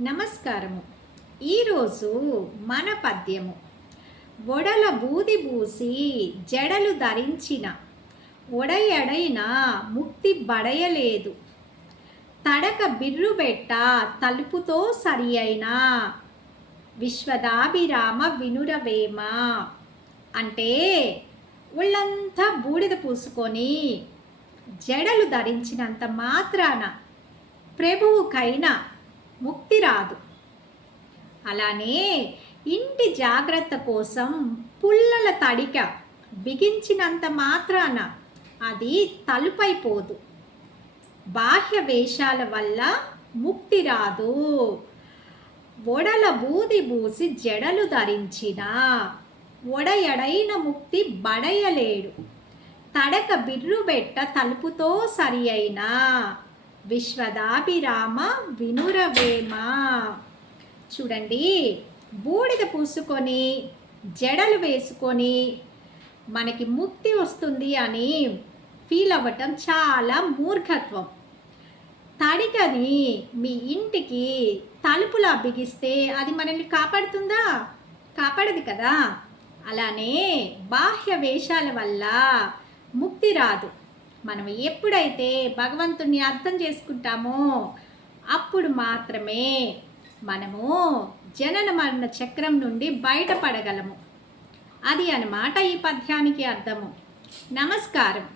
నమస్కారము. ఈరోజు మన పద్యము. ఒడల బూది బూసి జడలు ధరించిన ఒడయడైన ముక్తి బడయలేదు. తడక బిర్రుబెట్ట తలుపుతో సరి అయిన విశ్వదాభిరామ వినురవేమ. అంటే ఒళ్ళంతా బూడిద పూసుకొని జడలు ధరించినంత మాత్రాన ప్రభువుకైనా ముక్తి రాదు. అలానే ఇంటి జాగ్రత్త కోసం పుల్లల తడిక బిగించినంత మాత్రాన అది తలుపైపోదు. బాహ్య వేషాల వల్ల ముక్తి రాదు. ఒడల బూది బూసి జడలు ధరించిన ఒడయడైన ముక్తి బడయలేడు. తడక బిర్రుబెట్ట తలుపుతో సరి అయిన విశ్వదాభిరామ వినురవేమ. చూడండి, బూడిద పూసుకొని జడలు వేసుకొని మనకి ముక్తి వస్తుంది అని ఫీల్ అవ్వటం చాలా మూర్ఖత్వం. తడికని మీ ఇంటికి తలుపులా బిగిస్తే అది మనల్ని కాపాడుతుందా? కాపాడదు కదా. అలానే బాహ్య వేషాల వల్ల ముక్తి రాదు. మనం ఎప్పుడైతే భగవంతుణ్ణి అర్థం చేసుకుంటామో అప్పుడు మాత్రమే మనము జనన మరణ చక్రం నుండి బయటపడగలము. అది అన్నమాట ఈ పద్యానికి అర్థము. నమస్కారం.